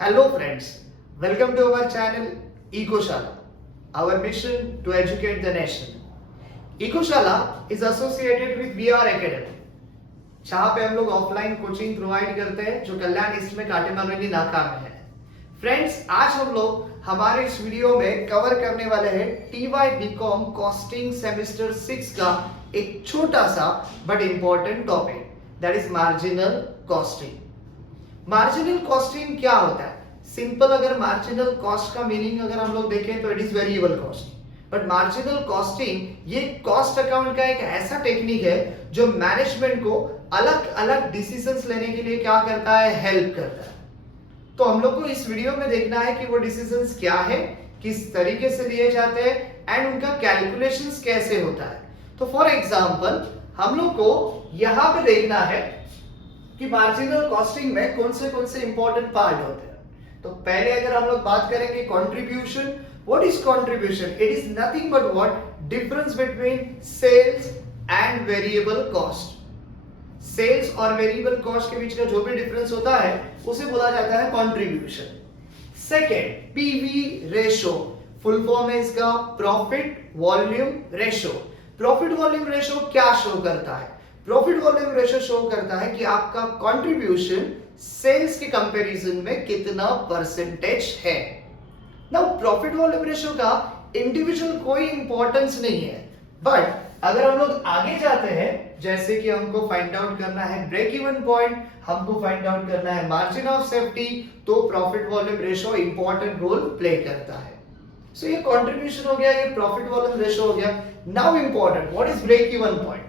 Hello friends, welcome to our channel EcoShala. Our mission to educate the nation. EcoShala is associated with VR Academy, जहाँ पे हम लोग offline coaching provide करते हैं जो कल्याण east में काटेमालवेली नाका में है। फ्रेंड्स, आज हम लोग हमारे इस वीडियो में कवर करने वाले हैं TY BCom कॉस्टिंग सेमेस्टर 6 का एक छोटा सा but important topic, that is marginal costing. Marginal costing क्या होता है? सिंपल अगर मार्जिनल कॉस्ट का मीनिंग अगर हम लोग देखें तो it is variable cost. But marginal costing ये कॉस्ट अकाउंट का एक ऐसा टेक्निक है जो मैनेजमेंट को अलग अलग डिसीजंस लेने के लिए क्या करता है, हेल्प करता है। तो हम लोग को इस वीडियो में देखना है कि वो डिसीजंस क्या है, किस तरीके से लिए जाते हैं एंड उनका कैलकुलेशंस कैसे होता है। तो फॉर एग्जांपल हम लोग को यहाँ पे देखना है कि मार्जिनल कॉस्टिंग में कौन से इंपॉर्टेंट पार्ट होते हैं। तो पहले अगर हम लोग बात करेंगे contribution, what is contribution? It is nothing but what difference between sales and variable cost. Sales और वेरिएबल कॉस्ट के बीच का जो भी डिफरेंस होता है उसे बोला जाता है contribution. Second, PV ratio, full form है इसका profit volume ratio. Profit volume ratio क्या शो करता है? प्रॉफिट वॉल्यूम रेशो शो करता है कि आपका कंट्रीब्यूशन सेल्स के कंपैरिजन में कितना परसेंटेज है। नाउ प्रॉफिट वॉल्यूम रेशो का इंडिविजुअल कोई इंपॉर्टेंस नहीं है, बट अगर हम लोग आगे जाते हैं, जैसे कि हमको फाइंड आउट करना है ब्रेक इवन पॉइंट, हमको फाइंड आउट करना है मार्जिन ऑफ सेफ्टी, तो profit volume ratio important role play करता है। सो ये कंट्रीब्यूशन हो गया, ये प्रॉफिट वॉल्यूम रेशो हो गया। Now important, what is break even point?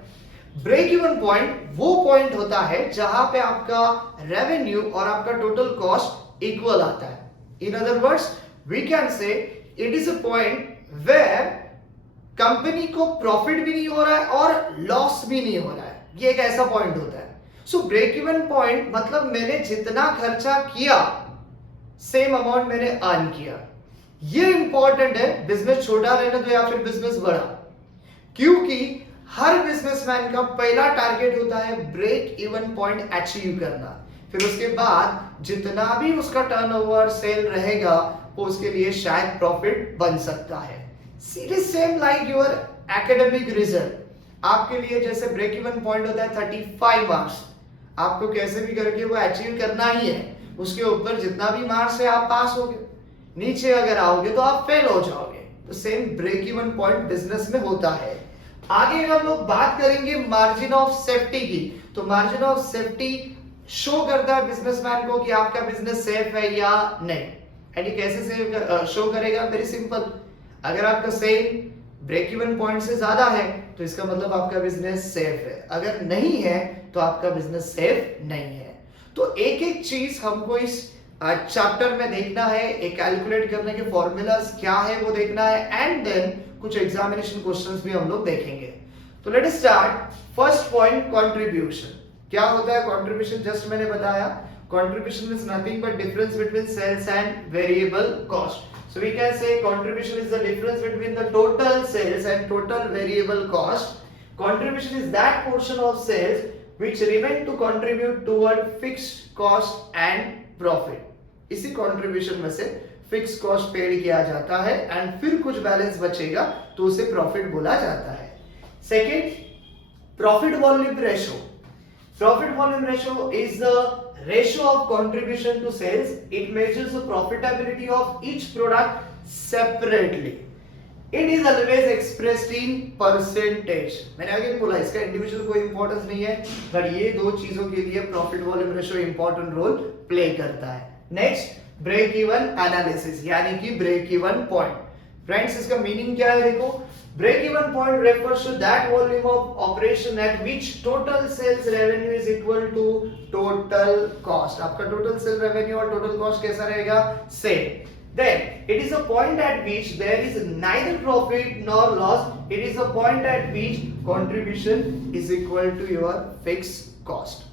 Break even point वो पॉइंट होता है जहां पे आपका रेवेन्यू और आपका टोटल कॉस्ट इक्वल आता है। In other words we can say it is a point where company को प्रॉफिट भी नहीं हो रहा है और लॉस भी नहीं हो रहा है। ये एक ऐसा पॉइंट होता है। सो ब्रेक इवन पॉइंट मतलब मैंने जितना खर्चा किया सेम अमाउंट मैंने अर्न किया। ये इंपॉर्टेंट है, बिजनेस छोटा रहने दो या फिर बिजनेस बड़ा, क्योंकि हर बिजनेसमैन का पहला टारगेट होता है ब्रेक इवन पॉइंट अचीव करना। फिर उसके बाद जितना भी उसका टर्नओवर सेल रहेगा वो उसके लिए शायद प्रॉफिट बन सकता है। It is same like your academic result. आपके लिए जैसे ब्रेक इवन पॉइंट होता है 35 मार्क्स, आपको कैसे भी करके वो अचीव करना ही है। उसके ऊपर जितना भी मार्क्स है आप पास होगे, नीचे अगर आओगे तो आप फेल हो जाओगे। तो same break even point business में होता है। आगे हम लोग बात करेंगे मार्जिन ऑफ सेफ्टी की। तो मार्जिन ऑफ सेफ्टी शो करता है बिजनेसमैन को कि आपका बिजनेस सेफ है या नहीं। एंड ये कैसे शो करेगा? वेरी सिंपल, अगर आपका सेल ब्रेक इवन पॉइंट से ज्यादा है तो इसका मतलब आपका बिजनेस सेफ है, अगर नहीं है तो आपका बिजनेस सेफ नहीं है। तो एक एक चीज हमको इस चैप्टर में देखना है, एक कैलकुलेट करने के फॉर्मूलाज क्या है वो देखना है, एंड देन कुछ एग्जामिनेशन क्वेश्चंस भी हम लोग देखेंगे। तो let us start. First point, contribution. क्या होता है कंट्रीब्यूशन? जस्ट मैंने बताया, contribution is nothing but difference between sales and variable cost. So we can say contribution is the difference between the total sales and total variable cost. Contribution is that portion of sales which remain to contribute toward fixed cost and profit। इसी contribution में से fix cost paid किया जाता है and फिर कुछ balance बचेगा तो उसे प्रॉफिट बोला जाता है। Second, profit volume ratio. Profit volume ratio is the ratio of contribution to sales. It measures the profitability of each product separately. It is always expressed in percentage. मैंने आगे भी बोला इसका इंडिविजुअल कोई इंपॉर्टेंस नहीं है, बट ये दो चीजों के लिए profit volume ratio important role play करता है। नेक्स्ट, ब्रेक इवन एनालिसिस, यानी कि ब्रेक इवन पॉइंट। फ्रेंड्स, इसका मीनिंग क्या है? देखो, break even point refers to that volume of operation at which total sales revenue is equal to total cost. आपका total sale revenue और total cost कैसा रहेगा? Same. Then it is a point at which there is neither profit nor loss. It is a point at which contribution is equal to your fixed cost.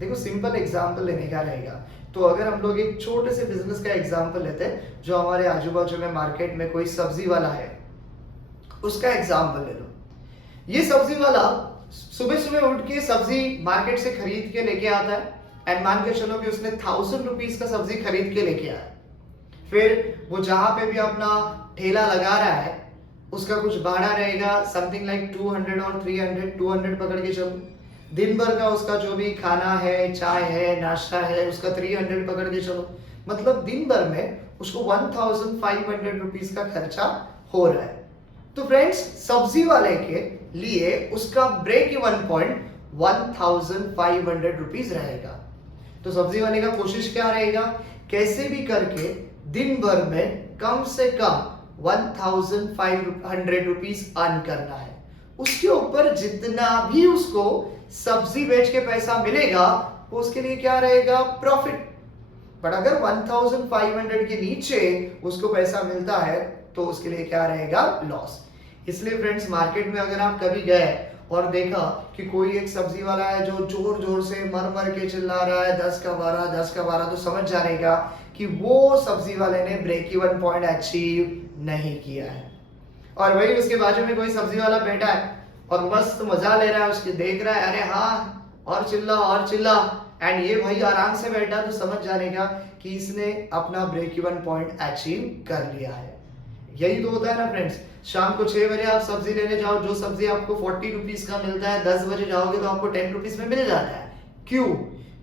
देखो, simple example लेने का रहेगा। तो अगर हम लोग एक छोटे से बिजनेस का एग्जांपल लेते हैं, जो हमारे आजू बाजू में मार्केट में कोई सब्जी वाला है, उसका एग्जांपल ले लो। ये सब्जी वाला सुबह सुबह उठ के सब्जी मार्केट से खरीद के लेके आता है, एंड मान के चलो कि उसने 1000 रुपीज का सब्जी खरीद के लेके आया, फिर वो जहां पे भी अपना ठेला लगा रहा है उसका कुछ भाड़ा रहेगा समथिंग लाइक 200 और 300, 200 पकड़ के चलो, दिन भर का उसका जो भी खाना है, चाय है, नाश्ता है, उसका 300 पकड़ के चलो, मतलब दिन भर में उसको 1500 रुपीज का खर्चा हो रहा है। तो फ्रेंड्स, सब्जी वाले के लिए उसका ब्रेक इवन पॉइंट 1500 रुपीज रहेगा। तो सब्जी वाले का कोशिश क्या रहेगा, कैसे भी करके दिन भर में कम से कम 1500 रुपीज अर्न करना है। उसके ऊपर जितना भी उसको सब्जी बेच के पैसा मिलेगा वो उसके लिए क्या रहेगा, प्रॉफिट। बट अगर 1500 के नीचे उसको पैसा मिलता है तो उसके लिए क्या रहेगा, लॉस। इसलिए फ्रेंड्स, मार्केट में अगर आप कभी गए और देखा कि कोई एक सब्जी वाला है जो जोर जोर से मर मर के चिल्ला रहा है 10 का 12, 10 का 12, तो समझ जानेगा कि वो सब्जी वाले ने ब्रेक इवन पॉइंट अचीव नहीं किया है। और वही उसके बाजू में कोई सब्जी वाला बैठा है और मस्त मजा ले रहा है, उसके देख रहा है, अरे हाँ और चिल्ला, एंड ये भाई आराम से बैठा, तो समझ जानेगा कि इसने अपना ब्रेक इवन पॉइंट अचीव कर लिया है। यही तो होता है ना फ्रेंड्स, शाम को 6 बजे आप सब्जी लेने जाओ, जो सब्जी आपको 40 रुपीज का मिलता है 10 बजे जाओगे तो आपको 10 रुपीज में मिल जाता है। क्यों?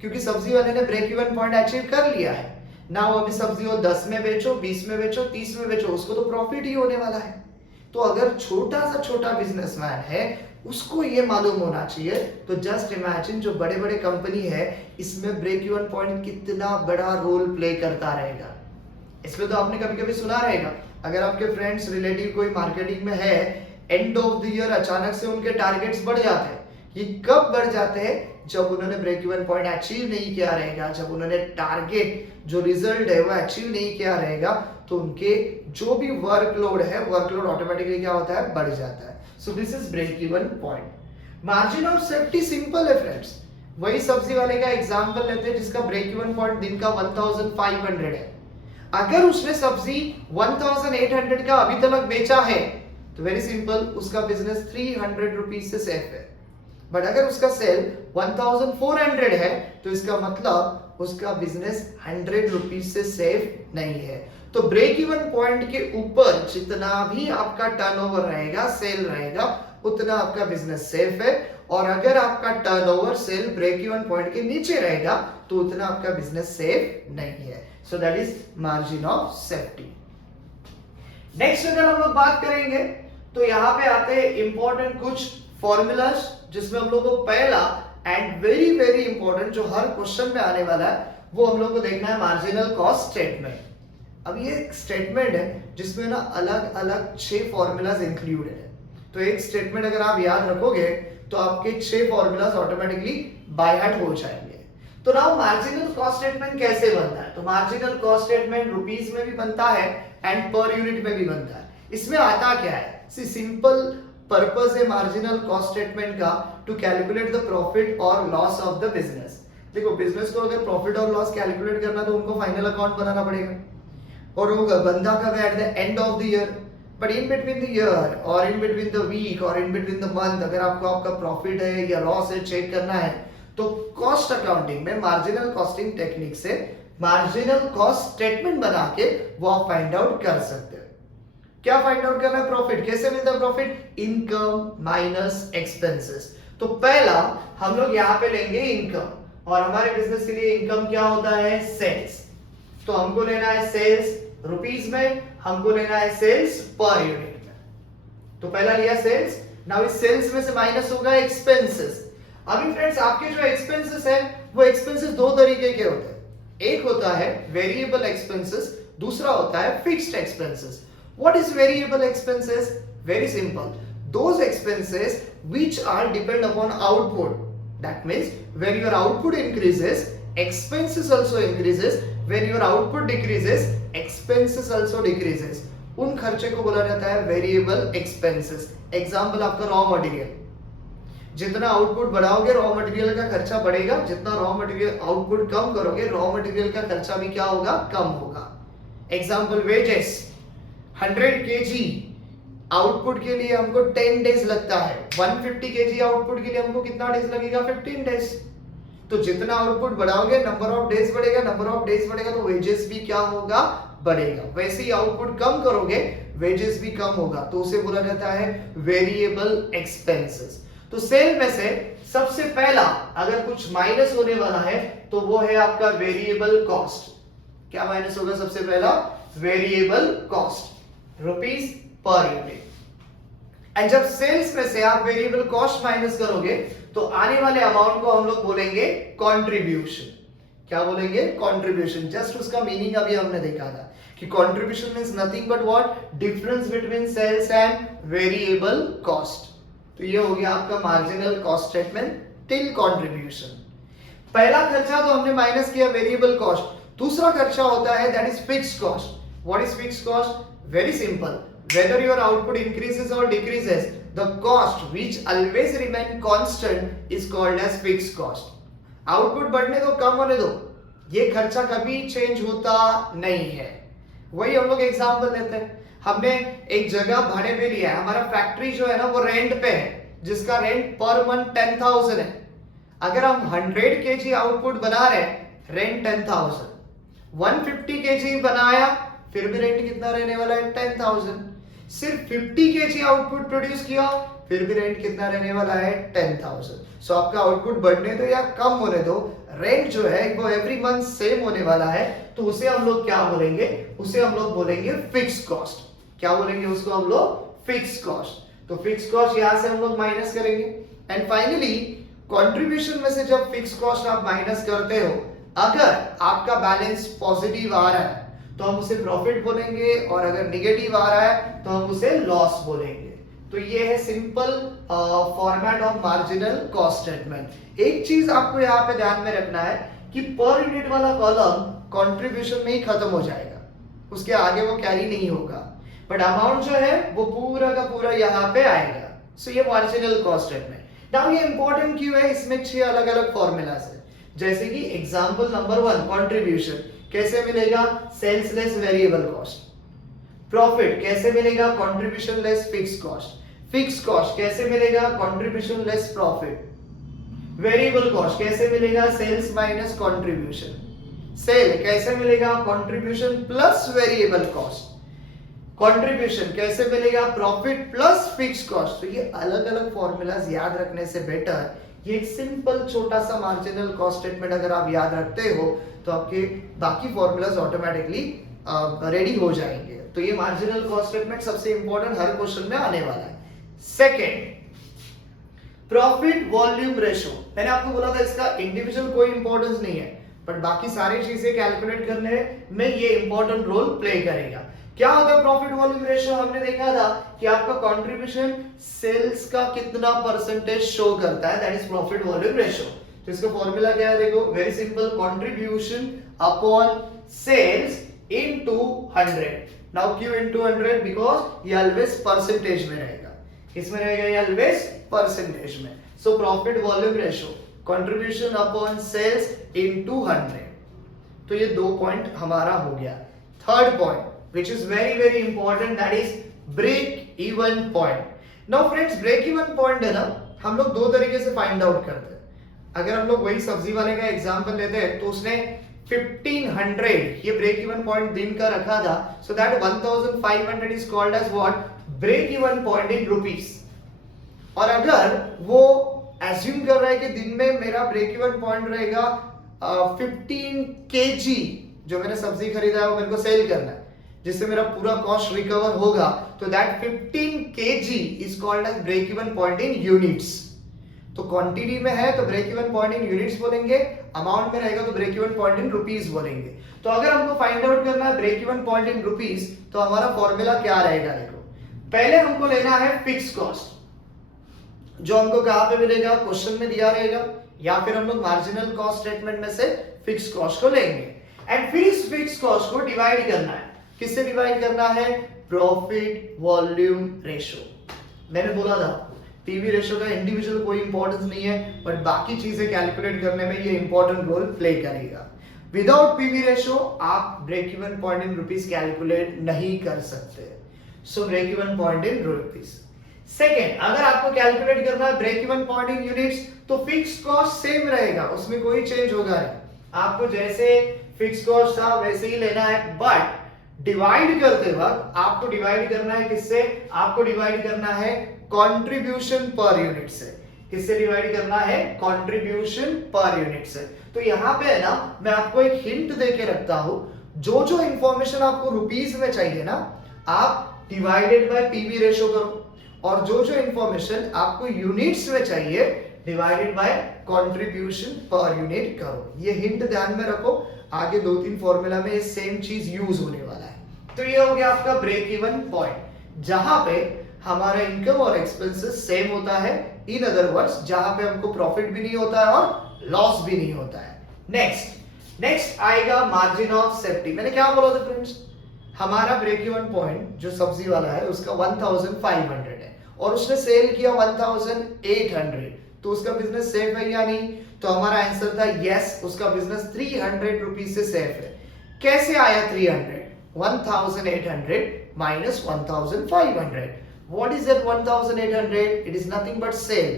क्योंकि सब्जी वाले ने ब्रेक इवन पॉइंट अचीव कर लिया है ना। वो अभी सब्जी हो 10 में बेचो, 20 में बेचो, 30 में बेचो, उसको तो प्रॉफिट ही होने वाला है। तो अगर छोटा सा छोटा बिजनेसमैन है उसको ये मालूम होना चाहिए। तो जस्ट इमेजिन जो बड़े बड़े कंपनी है इसमें ब्रेक इवन पॉइंट कितना बड़ा रोल प्ले करता रहेगा। इसमें तो आपने कभी कभी सुना रहेगा, अगर आपके फ्रेंड्स रिलेटिव कोई मार्केटिंग में है, एंड ऑफ द ईयर अचानक से उनके टारगेट्स बढ़ जाते हैं। ये कब बढ़ जाते हैं? जब उन्होंने ब्रेक इवन पॉइंट अचीव नहीं किया रहेगा, जब उन्होंने टारगेट जो रिजल्ट है वो अचीव नहीं किया रहेगा, तो उनके जो भी वर्कलोड है, वर्कलोड ऑटोमेटिकली क्या होता है, बढ़ जाता है। So this is break even point. Margin of safety simple है फ्रेंड्स, वही सब्जी वाले का एग्जांपल लेते हैं जिसका ब्रेक इवन पॉइंट दिन का 1500 है। अगर उसने सब्जी 1800 का अभी तक बेचा है तो वेरी सिंपल, उसका बिजनेस 300 रुपीज से सेफ है। बट अगर उसका सेल 1400 है तो इसका मतलब उसका बिजनेस 100 रुपीज से सेफ नहीं है। तो ब्रेक इवन पॉइंट के ऊपर जितना भी आपका टर्नओवर रहेगा, सेल रहेगा, उतना आपका बिजनेस सेफ है। और अगर आपका turnover, sale break even point के नीचे रहेगा तो उतना आपका बिजनेस सेफ नहीं है। So that is margin of safety. Next अगर हम लोग बात करेंगे तो यहाँ पे आते हैं इंपॉर्टेंट कुछ फॉर्मूलाज, जिसमें हम लोग को पहला एंड वेरी वेरी इंपॉर्टेंट जो हर क्वेश्चन में आने वाला है वो हम लोग को देखना है, मार्जिनल कॉस्ट स्टेटमेंट। अब ये एक स्टेटमेंट है जिसमें ना अलग अलग 6 फॉर्मूलाज इंक्लूड है। तो एक स्टेटमेंट अगर आप याद रखोगे तो आपके 6 फॉर्मूलाज ऑटोमेटिकली बाय हार्ट हो जाएंगे। तो नाउ मार्जिनल कॉस्ट स्टेटमेंट कैसे बनता है? तो मार्जिनल कॉस्ट स्टेटमेंट रुपीस में भी बनता है एंड पर यूनिट में भी बनता है। इसमें आता क्या है? सी सिंपल पर्पस है मार्जिनल कॉस्ट स्टेटमेंट का टू कैलकुलेट द प्रॉफिट और लॉस ऑफ द बिजनेस। देखो, बिजनेस को अगर प्रॉफिट और लॉस कैलकुलेट करना तो उनको फाइनल अकाउंट बनाना पड़ेगा, और वो बंदा कब है? At the end of the year. But in between the year और इन बिटवीन द वीक और इन बिटवीन द मंथ अगर आपको आपका प्रॉफिट है या लॉस है चेक करना है तो कॉस्ट अकाउंटिंग में मार्जिनल कॉस्टिंग टेक्निक से मार्जिनल कॉस्ट स्टेटमेंट बना के वो आप फाइंड आउट कर सकते हैं। क्या फाइंड आउट करना है? प्रॉफिट। कैसे मिलता है प्रॉफिट? Income minus expenses. तो पहला हम लोग यहाँ पे लेंगे इनकम, और हमारे बिजनेस के लिए इनकम क्या होता है? सेल्स। तो हमको लेना है सेल्स रुपीस में, हमको लेना है सेल्स पर यूनिट में। तो पहला लिया सेल्स। नाउ इस सेल्स में से माइनस होगा एक्सपेंसेस। अभी फ्रेंड्स, आपके जो एक्सपेंसेस है वो एक्सपेंसेस दो तरीके के होते हैं। एक होता है वेरिएबल एक्सपेंसेस, दूसरा होता है fixed expenses. What is variable expenses? Very simple. Those expenses which are depend upon output. That means when your output increases, expenses also increases. When your output decreases, expenses also decreases. उन खर्चे को बोला जाता है variable expenses. Example आपका raw material. जितना output बढ़ाओगे raw material का खर्चा बढ़ेगा, जितना रॉ मटेरियल आउटपुट कम करोगे रॉ मटेरियल का खर्चा भी क्या होगा? कम होगा। एग्जाम्पल वेजेस, 100 kg आउटपुट के लिए हमको 10 डेज लगता है, 150 kg आउटपुट के लिए हमको कितना डेज लगेगा? 15 डेज। तो जितना आउटपुट बढ़ाओगे नंबर ऑफ डेज बढ़ेगा, नंबर ऑफ डेज बढ़ेगा तो वेजेस भी क्या होगा, बढ़ेगा। वैसे ही आउटपुट कम करोगे वेजेस भी कम होगा, तो उसे बोला जाता है वेरिएबल एक्सपेंसेस। तो सेल में से सबसे पहला अगर कुछ माइनस होने वाला है तो वो है आपका वेरिएबल कॉस्ट। क्या माइनस होगा सबसे पहला, variable cost, rupees per unit. And जब सेल्स में से आप वेरिएबल कॉस्ट माइनस करोगे तो आने वाले अमाउंट को हम लोग बोलेंगे कंट्रीब्यूशन। क्या बोलेंगे, कंट्रीब्यूशन। जस्ट उसका मीनिंग अभी हमने देखा था कि contribution means nothing but what, difference between sales and variable cost. तो ये हो गया आपका marginal cost statement till contribution. पहला खर्चा तो हमने माइनस किया वेरिएबल कॉस्ट। दूसरा खर्चा होता है that is fixed cost. What is fixed cost? Very simple, whether your output increases or decreases, the cost which always remain constant is called as fixed cost. Output बढ़ने दो, कम होने दो, ये खर्चा कभी चेंज होता नहीं है। वही हम लोग एग्जांपल लेते हैं, हमने एक जगह भाड़े पे लिया है, हमारा फैक्ट्री जो है ना वो रेंट पे है, जिसका रेंट पर मंथ 10,000 है। अगर हम 100 केजी आउटपुट बना रहे हैं, रेंट 10,000, 150 केजी बनाया फिर भी रेंट कितना रहने वाला है, 10,000। सिर्फ 50 केजी आउटपुट प्रोड्यूस किया फिर भी रेंट कितना रहने वाला है, 10,000। सो आपका आउटपुट बढ़ने दो या कम होने दो, रेंट जो है वो एवरी मंथ सेम होने वाला है। तो उसे हम लोग क्या बोलेंगे, उसे हम लोग बोलेंगे फिक्स्ड कॉस्ट। क्या बोलेंगे उसको हम लोग, फिक्स्ड कॉस्ट। तो फिक्स्ड कॉस्ट यहां से हम लोग माइनस करेंगे। एंड फाइनली कंट्रीब्यूशन में से जब फिक्स्ड कॉस्ट आप माइनस करते हो, अगर आपका बैलेंस पॉजिटिव आ रहा है तो हम उसे प्रॉफिट बोलेंगे, और अगर निगेटिव आ रहा है तो हम उसे लॉस बोलेंगे। तो ये है simple format of marginal cost statement. एक चीज आपको यहाँ पे ध्यान में रखना है कि पर यूनिट वाला कॉलम कंट्रीब्यूशन में ही खत्म हो जाएगा, उसके आगे वो कैरी नहीं होगा, बट अमाउंट जो है वो पूरा का पूरा यहाँ पे आएगा। सो ये मार्जिनल कॉस्ट स्टेटमेंट। नाउ ये इंपॉर्टेंट क्यों है, इसमें 6 अलग अलग फॉर्मूलाज है। जैसे कि एग्जांपल नंबर 1 कंट्रीब्यूशन कैसे मिलेगा, sales less variable cost. Profit कैसे मिलेगा, contribution less fixed cost. Fixed cost कैसे मिलेगा, contribution less profit. Variable cost कैसे मिलेगा, सेल्स माइनस कंट्रीब्यूशन। सेल कैसे मिलेगा, contribution plus variable cost. Contribution कैसे मिलेगा, प्रॉफिट प्लस फिक्स्ड कॉस्ट। तो ये अलग अलग फॉर्मूलाज याद रखने से बेटर ये एक सिंपल छोटा सा मार्जिनल कॉस्ट स्टेटमेंट अगर आप याद रखते हो तो आपके बाकी फॉर्मूलाज ऑटोमेटिकली रेडी हो जाएंगे। तो ये मार्जिनल कॉस्ट स्टेटमेंट सबसे इंपॉर्टेंट हर क्वेश्चन में आने वाला है। Second, profit volume ratio. मैंने आपको बोला था इसका इंडिविजुअल कोई इंपॉर्टेंस नहीं है, बट बाकी सारी चीजें कैलकुलेट करने में ये इंपॉर्टेंट रोल प्ले करेगा। क्या होता है प्रॉफिट वॉल्यूम रेशियो? हमने देखा था कि आपका कंट्रीब्यूशन सेल्स का कितना परसेंटेज शो करता है, that is profit volume ratio. तो इसका फॉर्मूला क्या है, देखो very simple, contribution upon sales into 100। Now क्यों इनटू 100? बिकॉज़ ये ऑलवेज परसेंटेज में रहेगा। किसमें रहेगा? ये ऑलवेज परसेंटेज में। So profit volume ratio contribution upon sales into 100। तो ये 2 पॉइंट हमारा हो गया। Third point which is very very important, that is break even point. Now friends, break even point है ना, हम लोग दो तरीके से फाइंड आउट करते हैं। अगर हम लोग वही सब्जी वाले का एग्जांपल लेते हैं तो उसने 1500 ये ब्रेक इवन पॉइंट दिन का रखा था, so that 1500 is called as what, break even point in rupees। और अगर वो एज्यूम कर रहा है कि दिन में मेरा ब्रेक इवन पॉइंट रहेगा 15 kg, जो मैंने सब्जी खरीदा है वो मेरे को सेल करना है, जिससे मेरा पूरा कॉस्ट रिकवर होगा, तो that 15 kg is called as break even point in units. तो क्वांटिटी में है तो break even point in units बोलेंगे, अमाउंट में रहेगा तो break even point in rupees बोलेंगे। तो अगर हमको फाइंड आउट करना है break even point in rupees, तो हमारा फॉर्मूला क्या रहेगा? देखो, पहले हमको लेना है फिक्स कॉस्ट, जो हमको कहां पे मिलेगा, क्वेश्चन में दिया रहेगा, या फिर हम लोग मार्जिनल कॉस्ट स्टेटमेंट में से फिक्स कॉस्ट को लेंगे। एंड फिर इस फिक्स कॉस्ट को डिवाइड करना है। किससे डिवाइड करना है? Profit volume ratio. मैंने बोला था पीवी रेशियो का इंडिविजुअल कोई इंपॉर्टेंस नहीं है, बट बाकी चीजें कैलकुलेट करने में ये इंपॉर्टेंट रोल प्ले करेगा। विदाउट पीवी रेशियो आप break even point in rupees calculate नहीं कर सकते। So break even point in rupees. Second, अगर आपको कैलकुलेट करना है break even point in units, तो फिक्स कॉस्ट सेम रहेगा, उसमें कोई चेंज होगा नहीं, आपको जैसे फिक्स कॉस्ट था वैसे ही लेना है, बट डिवाइड करते वक्त आपको डिवाइड करना है किससे, आपको डिवाइड करना है कंट्रीब्यूशन पर यूनिट से। किससे डिवाइड करना है, कंट्रीब्यूशन पर यूनिट से। तो यहाँ पे है ना, मैं आपको एक हिंट देके रखता हूं, जो जो इंफॉर्मेशन आपको रुपीस में चाहिए ना, आप डिवाइडेड बाय पीवी रेशो करो, और जो जो इंफॉर्मेशन आपको यूनिट्स में चाहिए divided by contribution per unit करो। ये हिंट ध्यान में रखो, आगे 2-3 फॉर्मूला में सेम चीज यूज होने वाला है। तो ये हो गया आपका ब्रेक इवन पॉइंट, जहां पे हमारा इनकम और एक्सपेंसेस सेम होता है, इन अदर वर्ड्स जहां पे हमको प्रॉफिट भी नहीं होता है और लॉस भी नहीं होता है। नेक्स्ट आएगा मार्जिन ऑफ सेफ्टी। मैंने क्या बोला था फ्रेंड्स, हमारा ब्रेक इवन पॉइंट जो सब्जी वाला है उसका 1500 है और उसने सेल किया 1800, तो उसका बिजनेस सेफ है या नहीं, तो हमारा आंसर था यस, उसका बिजनेस 300 रुपीज से सेफ है। कैसे आया 300, 1800 minus 1500, what is that 1800, it is nothing but sale,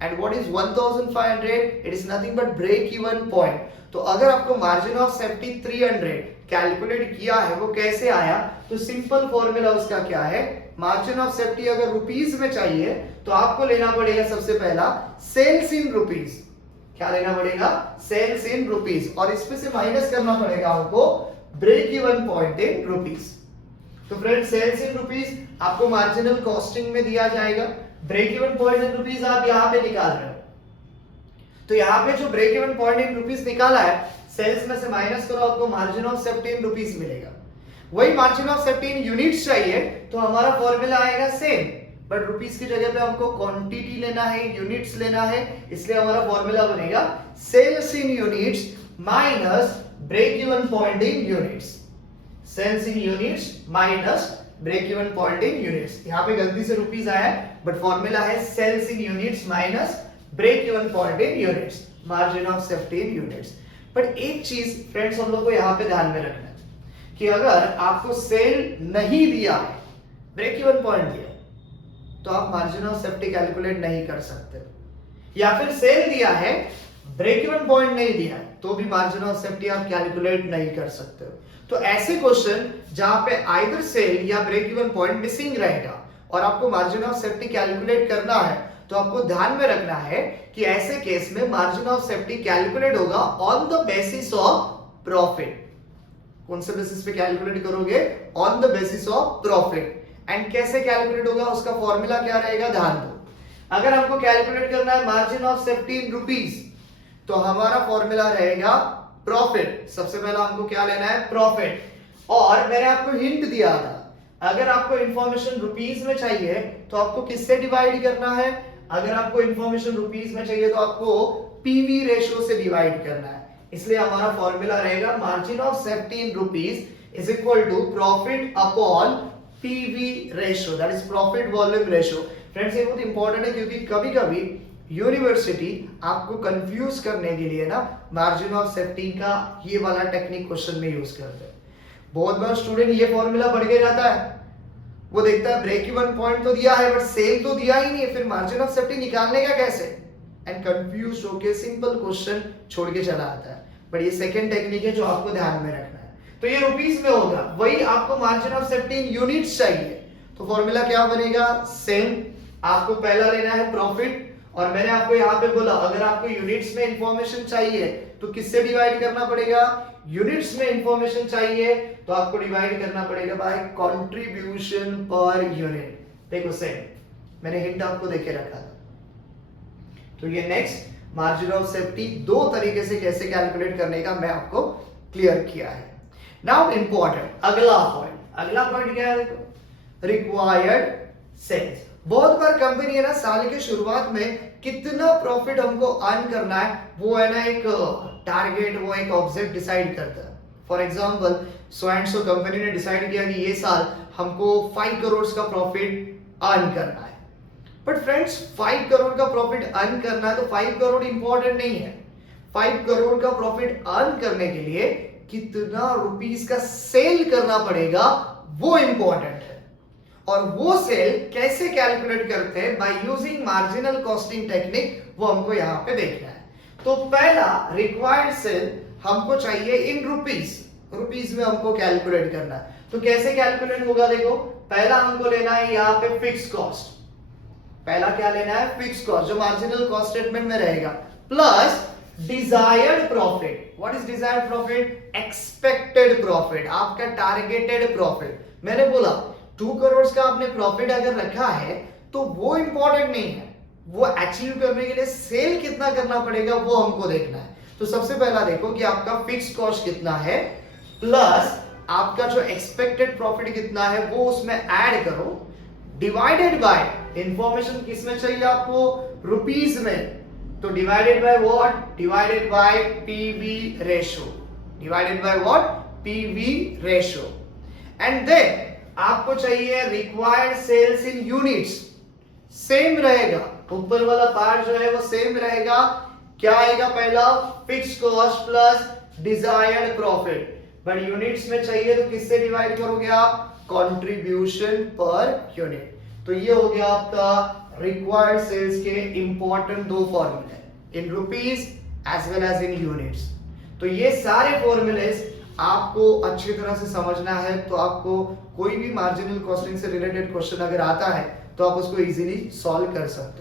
and what is 1500, it is nothing but break even point। तो अगर आपको मार्जिन ऑफ सेफ्टी 300 कैलकुलेट किया है, वो कैसे आया, तो सिंपल फॉर्मूला उसका क्या है, मार्जिन ऑफ सेफ्टी अगर रुपीस में चाहिए तो आपको लेना पड़ेगा सबसे पहला सेल्स इन रुपीस। क्या लेना पड़ेगा, सेल्स इन रुपीस, और इसमें से माइनस करना पड़ेगा आपको break even point in rupees. तो फ्रेंड सेल्स इन रुपीस आपको मार्जिनल कॉस्टिंग में दिया जाएगा, break even point in rupees आप यहां पे निकाल रहे हो। तो यहाँ पे जो break even point in rupees निकाला है, सेल्स में से माइनस करो, आपको margin of safety in rupees मिलेगा। वही margin of safety in units चाहिए तो हमारा फॉर्मूला आएगा सेम, बट रुपीस की जगह पे हमको क्वांटिटी लेना है, यूनिट्स लेना है, इसलिए हमारा फॉर्मूला बनेगा sales in units minus break even point in units. Sales in units minus break even point in units. यहाँ पे गलती से रुपीस आया है, बट फॉर्मूला है sales in units minus break even point in units, margin of safety in units. But एक चीज friends हम लोग को यहाँ पे ध्यान में रखना है कि अगर आपको सेल नहीं दिया है, ब्रेक इवन पॉइंट दिया, तो आप मार्जिन ऑफ सेफ्टी कैलकुलेट नहीं कर सकते, या फिर सेल दिया है ब्रेक इवन पॉइंट नहीं दिया है तो भी मार्जिन ऑफ सेफ्टी आप कैलकुलेट नहीं कर सकते हो। तो ऐसे क्वेश्चन जहां पे आइदर सेल या ब्रेक इवन पॉइंट मिसिंग रहेगा और आपको मार्जिन ऑफ सेफ्टी कैलकुलेट करना है, तो आपको ध्यान में रखना है कि ऐसे केस में मार्जिन ऑफ सेफ्टी कैलकुलेट होगा on the basis of profit. कौन से बेसिस पे कैलकुलेट करोगे, on the basis of profit. And कैसे कैलकुलेट होगा, उसका फॉर्मूला क्या रहेगा, ध्यान दो। अगर हमको कैलकुलेट करना है margin of safety in rupees, तो हमारा फॉर्मूला रहेगा प्रॉफिट। सबसे पहला हमको क्या लेना है, प्रॉफिट। और मैंने आपको हिंट दिया था, अगर आपको इंफॉर्मेशन रुपीस में चाहिए तो आपको किससे डिवाइड करना है, अगर आपको इंफॉर्मेशन रुपीस में चाहिए तो आपको पीवी रेशो से डिवाइड करना है। इसलिए हमारा फॉर्मूला रहेगा margin of safety in rupees is equal to profit upon PV ratio, that is profit volume ratio. Friends ये बहुत इंपॉर्टेंट है, क्योंकि कभी कभी यूनिवर्सिटी आपको कंफ्यूज करने के लिए ना मार्जिन ऑफ सेफ्टी का ये वाला टेक्निक क्वेश्चन में यूज करते हैं। बहुत बार स्टूडेंट ये फॉर्मूला पढ़ के जाता है, वो देखता है ब्रेक इवन पॉइंट तो दिया है बट सेल तो दिया ही नहीं है, फिर मार्जिन ऑफ सेफ्टी निकालने का कैसे, एंड कंफ्यूज होके सिंपल क्वेश्चन छोड़ के चला आता है। बट ये सेकंड टेक्निक है जो आपको ध्यान में रखना है। तो ये रुपीस में होगा, वही आपको margin of safety in units चाहिए, तो फॉर्मूला क्या बनेगा, सेम। आपको पहला लेना है प्रॉफिट, और मैंने आपको यहाँ पे बोला अगर आपको यूनिट्स में इंफॉर्मेशन चाहिए तो किससे डिवाइड करना पड़ेगा, यूनिट्स में इंफॉर्मेशन चाहिए तो आपको डिवाइड करना पड़ेगा बाय कंट्रीब्यूशन पर यूनिट। देखो सेम मैंने हिंट आपको देके रखा था। तो ये नेक्स्ट मार्जिन ऑफ सेफ्टी दो तरीके से कैसे कैलकुलेट करने का मैं आपको क्लियर किया है। नाउ इंपॉर्टेंट अगला पॉइंट क्या है, देखो रिक्वायर्ड सेल्स। बहुत बार कंपनी है ना साल के शुरुआत में कितना प्रॉफिट हमको अर्न करना है, वो है ना एक टारगेट, वो एक ऑब्जेक्ट डिसाइड करता है। For example so and so company ने डिसाइड किया कि ये साल हमको 5 करोड़ का प्रॉफिट अर्न करना है। बट फ्रेंड्स 5 करोड़ का प्रॉफिट अर्न करना है तो 5 करोड़ इंपॉर्टेंट नहीं है। 5 करोड़ का प्रॉफिट अर्न करने के लिए कितना रुपीस का सेल करना पड़ेगा वो इंपॉर्टेंट है। और वो सेल कैसे कैलकुलेट करते हैं by using marginal costing technique, वो हमको यहाँ पे देखना है। तो पहला रिक्वायर्ड सेल हमको चाहिए इन रुपीस में हमको कैलकुलेट करना है। तो कैसे कैलकुलेट होगा, देखो पहला हमको लेना है यहाँ पे फिक्स कॉस्ट। पहला क्या लेना है, फिक्स कॉस्ट, जो मार्जिनल कॉस्ट स्टेटमेंट में रहेगा, plus desired profit. What is desired profit? Expected profit, आपका टारगेटेड प्रॉफिट। मैंने बोला 2 करोड़ का आपने प्रॉफिट अगर रखा है तो वो इंपॉर्टेंट नहीं है, वो अचीव करने के लिए सेल कितना करना पड़ेगा वो हमको देखना है। तो सबसे पहला देखो कि आपका फिक्स कॉस्ट कितना है, प्लस आपका जो एक्सपेक्टेड प्रॉफिट कितना है वो उसमें ऐड करो, डिवाइडेड बाय, इंफॉर्मेशन किसमें चाहिए आपको, रुपीस में। तो divided by what, divided by PV ratio, divided by what, PV ratio. And then आपको चाहिए required sales in units, same रहेगा, ऊपर वाला पार्ट जो है वो सेम रहेगा। क्या आएगा, पहला fix cost plus desired profit, but units में चाहिए तो किससे डिवाइड करोगे आप, कंट्रीब्यूशन पर यूनिट। तो ये हो गया आपका रिक्वायर्ड सेल्स के इंपॉर्टेंट 2 फॉर्मूले, in rupees as well as in units. तो ये सारे फॉर्मूलेस आपको अच्छी तरह से समझना है, तो आपको कोई भी मार्जिनल कॉस्टिंग से रिलेटेड क्वेश्चन अगर आता है तो आप उसको इजीली सॉल्व कर सकते हो।